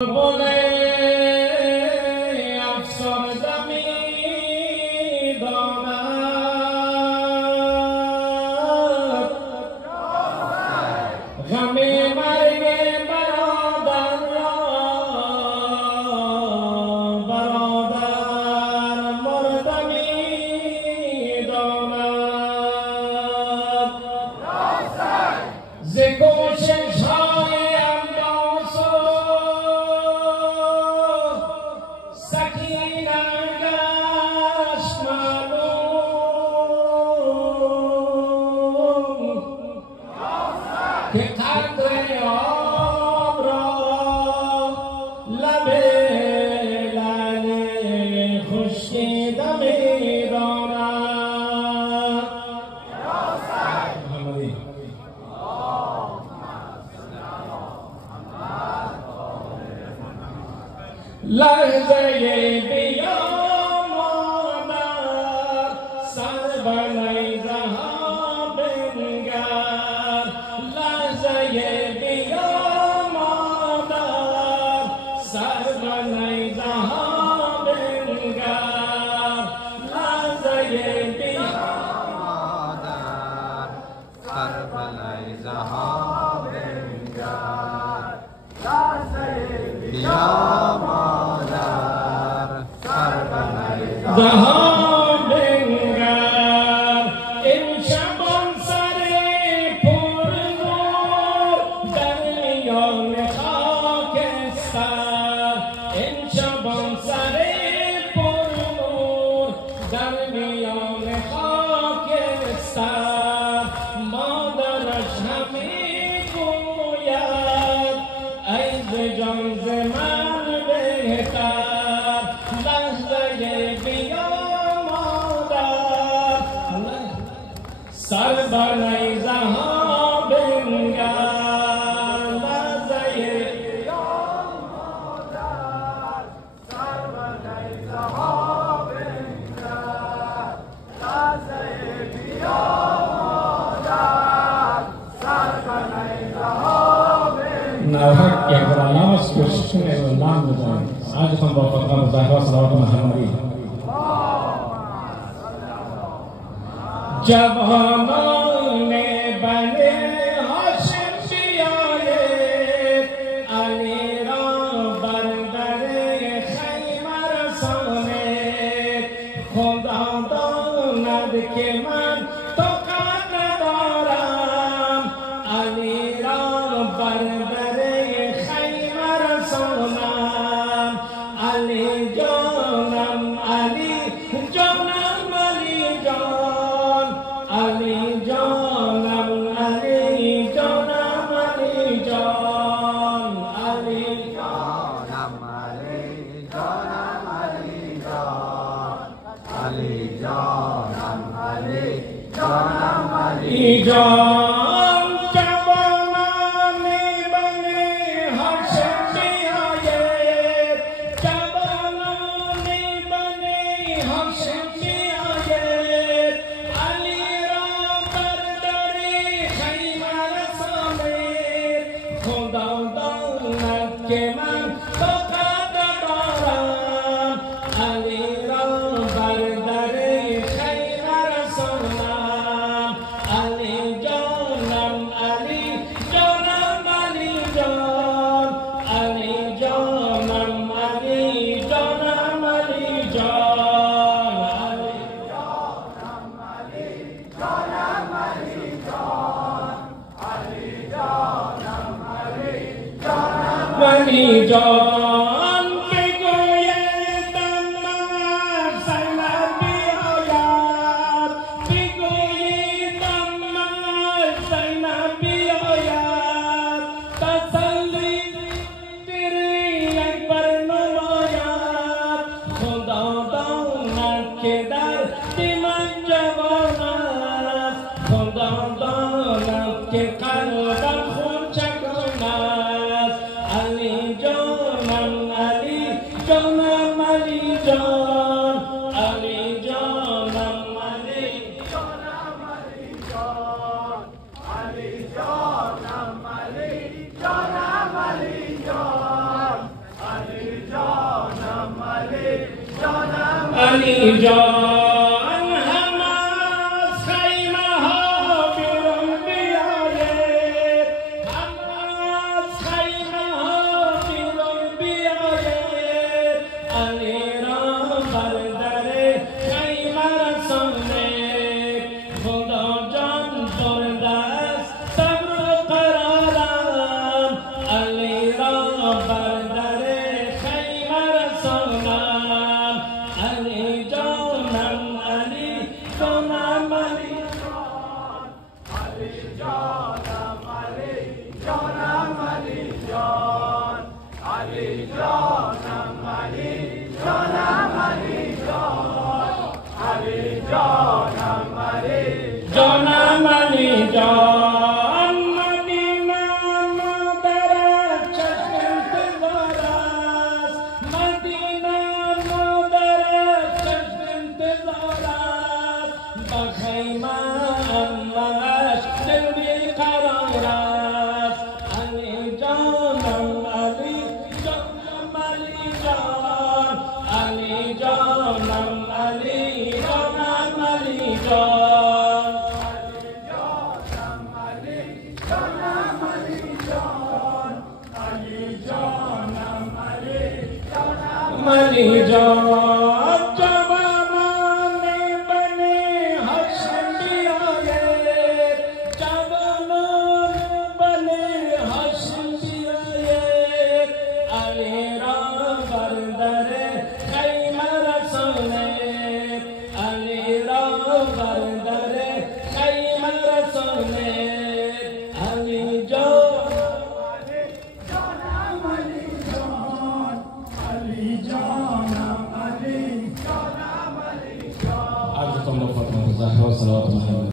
بله افسردمی داند غم مرگ برادر را برادر مردمی داند ز کوشش های که قدر آب را لب لعل خشکیده می داند محمدی لحظه بیاماند سر بر نیزه ها بنگر لحظه بیاماند سر بر نیزه ها بنگر لحظه بیاماند سر بر نیزه ها بنگر لحظه بیاماند سر بر نیزه ها در میان خاکستر مادرش همی گوید ای ز جان ز من بهتر لحظه بیاماند سر بر نیزه ها بنگر لحظه بیاماند سر بر نیزه ها نرحق یک برنامه است که شکل نام بزنید سعادتان با فاطمه زهرا صلوات محمدی جوانان بنی هاشم بیایید علی را بر در خیمه رسانید خدا داند که من طاقت ندارم علی را بر علی جانم علی جانم علی جان علی جانم علی جانم علی جان علی جانم علی جانم علی جان علی جانم علی جانم علی جان که من طاقت ندارم علی را بر در خیمه رسانم علی جانم علی جانم علی جان علی جانم علی جانم علی جان علی جانم علی جانم علی جان علی جانم علی ولی جان بگویدم من زینب بیاید بگویدم من زینب بیاید تسلی بری اکبر نماید خدا داند که در من جوان است خدا داند که قلبم خون چکان است علی جانم علی جان هم از خیمه ها بیرون بیاید، هم از خیمه ها بیرون بیاید، علی را بر در خیمه رسانید. خدا جان برده است صبر و قرارم، علی را بر در خیمه رسانم. علی جانم علی جانم علی جان، علی جانم علی جانم علی جان، علی جانم علی جانم علی جان، علی جانم علی جانم علی جان. مدینه مادرت چشم انتظار است، مدینه مادرت چشم انتظار است، با خیمه امش دل بیقرار است. علی جانم علی جانم علی جان، علی جانم علی جانم علی جان. علی جان جوانان بنی هاشم بیاید، جوانان بنی هاشم بیاید، علی را بر در خیمه رسانید، علی را بر در خیمه رسانید. علی جان عرض فاطمه الزهرا صلوات الله